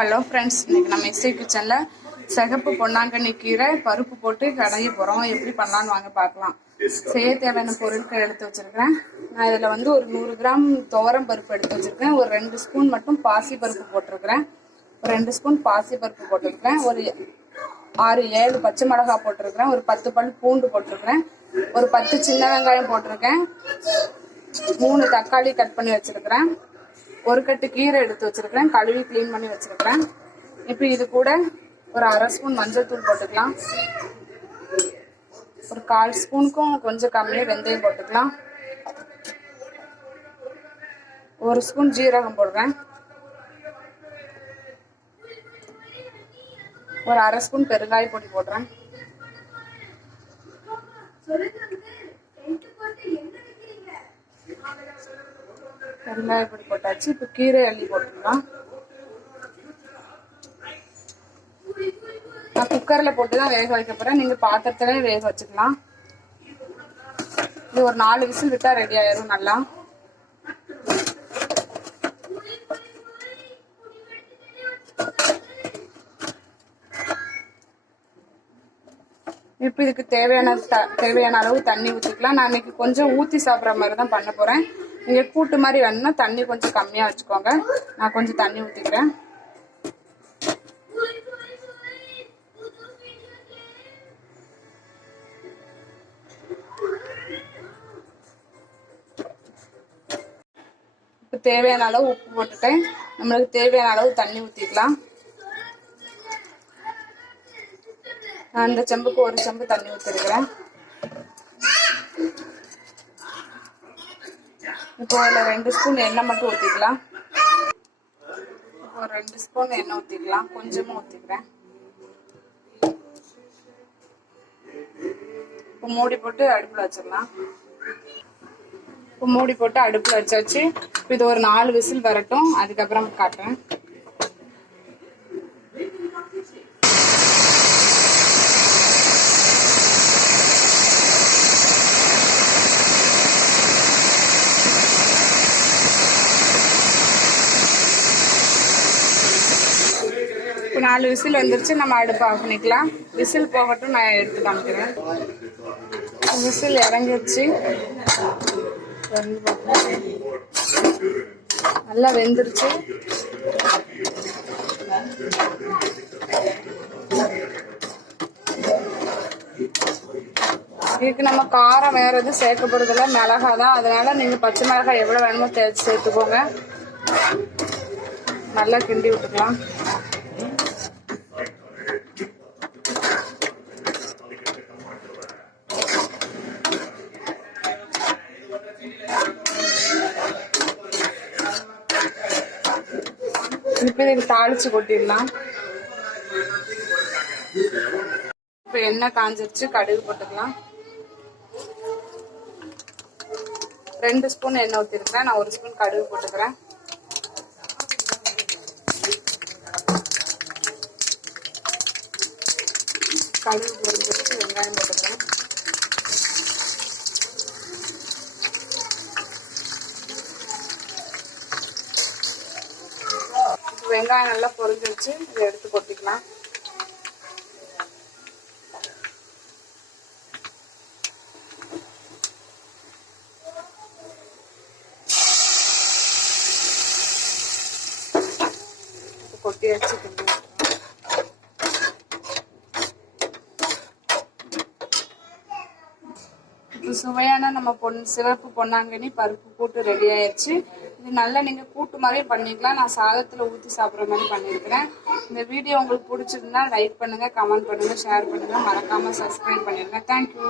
Hello friends, இன்னைக்கு நம்ம S A கிச்சனில் சிகப்பு பொன்னாங்கண்ணி கீரை பருப்பு போட்டு கடைய போகிறோம். எப்படி பண்ணலான்னு வாங்க பார்க்கலாம். செய்ய தேவையான பொருட்கள் எடுத்து வச்சுருக்கிறேன். நான் இதில் வந்து ஒரு 100 கிராம் துவரம் பருப்பு எடுத்து வச்சுருக்கேன். ஒரு 2 ஸ்பூன் மட்டும் பாசி பருப்பு போட்டிருக்கிறேன். ஒரு 2 ஸ்பூன் பாசி பருப்பு போட்டிருக்கிறேன். ஒரு 6-7 பச்சை மிளகாய் போட்டிருக்கிறேன். ஒரு 10 பல் பூண்டு போட்டிருக்கிறேன். ஒரு 10 சின்ன வெங்காயம் போட்டிருக்கேன். 3 தக்காளி கட் பண்ணி வச்சுருக்கிறேன். ஒரு கட்டு கீரை எடுத்து வச்சிருக்கிறேன். கழுவி கிளீன் பண்ணி வச்சிருக்கிறேன். இப்போ இது கூட ஒரு 1/2 ஸ்பூன் மஞ்சள் தூள் போட்டுக்கலாம். ஒரு 1/4 ஸ்பூனுக்கும் கொஞ்சம் கம்மியாக வெந்தயம் போட்டுக்கலாம். 1 ஸ்பூன் ஜீரகம் போடுறேன். ஒரு 1/2 ஸ்பூன் பெருங்காய பொடி போடுறேன். பெருங்காய பொடி போட்டாச்சு. இப்போ கீரை அள்ளி போட்டுக்கலாம். நான் குக்கரில் போட்டு தான் வேக வைக்க போகிறேன். நீங்கள் பாத்திரத்திலே வேக வச்சுக்கலாம். இது ஒரு 4 விசில் விட்டால் ரெடி ஆயிரும் நல்லா. இப்போ இதுக்கு தேவையான அளவு தண்ணி ஊற்றிக்கலாம். நான் இன்னைக்கு கொஞ்சம் ஊற்றி சாப்பிட்ற மாதிரி தான் பண்ண போகிறேன். நீங்கள் கூட்டு மாதிரி வேணும்னா தண்ணி கொஞ்சம் கம்மியாக வச்சுக்கோங்க. நான் கொஞ்சம் தண்ணி ஊற்றிக்கிறேன். இப்போ தேவையான அளவு உப்பு போட்டுட்டேன். நம்மளுக்கு தேவையான அளவு தண்ணி ஊற்றிக்கலாம். நான் இந்த செம்புக்கு 1 செம்பு தண்ணி ஊற்றிருக்கிறேன். இப்போ அதில் 2 ஸ்பூன் எண்ணெய் மட்டும் ஊற்றிக்கலாம். ஒரு 2 ஸ்பூன் எண்ணெய் ஊற்றிக்கலாம். கொஞ்சமாக ஊற்றிக்கிறேன். இப்போ மூடி போட்டு அடுப்பில் வச்சிடலாம். இப்போ மூடி போட்டு அடுப்பில் வச்சாச்சு. இப்போ இது ஒரு 4 விசில் வரட்டும். அதுக்கப்புறம் காட்டுறேன். இப்போ 4 விசில் வந்துருச்சு. நம்ம அடுப்பு ஆஃப் பண்ணிக்கலாம். விசில் போகட்டும், நான் எடுத்து காமிக்கிறேன். விசில் இறங்கிடுச்சு. நல்லா வெந்துருச்சு. இதுக்கு நம்ம காரம் வேற எதுவும் சேர்க்க போறதில்ல, மிளகா தான். அதனால நீங்க பச்சை மிளகாய் எவ்வளவு வேணுமோ தேய்ச்சி சேர்த்துக்கோங்க. நல்லா கிண்டி விட்டுக்கலாம். இப்போ இதுக்கு தாளிச்சு கொட்டிடலாம். இப்போ எண்ணெய் காஞ்சிருச்சு. கடுகு போட்டுக்கலாம். 2 ஸ்பூன் எண்ணெய் ஊற்றிருக்கிறேன். நான் 1 ஸ்பூன் கடுகு போட்டுக்கிறேன். கடுகு போட்டு வெங்காயம் போட்டுக்கிறேன். வெங்காயம் நல்லா பொரிஞ்சிருச்சு. இதை எடுத்து கொட்டிக்கலாம். கொட்டி வச்சு சுவையான நம்ம சிவப்பு பொன்னாங்கண்ணி பருப்பு கூட்டு ரெடி ஆயிடுச்சு. இது நல்லா நீங்க கூட்டு மாதிரி பண்ணிக்கலாம். நான் சாதத்துல ஊற்றி சாப்பிட்ற மாதிரி பண்ணியிருக்கிறேன். இந்த வீடியோ உங்களுக்கு பிடிச்சிருந்தா லைக் பண்ணுங்க, கமெண்ட் பண்ணுங்க, ஷேர் பண்ணுங்க, மறக்காம சப்ஸ்கிரைப் பண்ணிருங்க. தேங்க்யூ.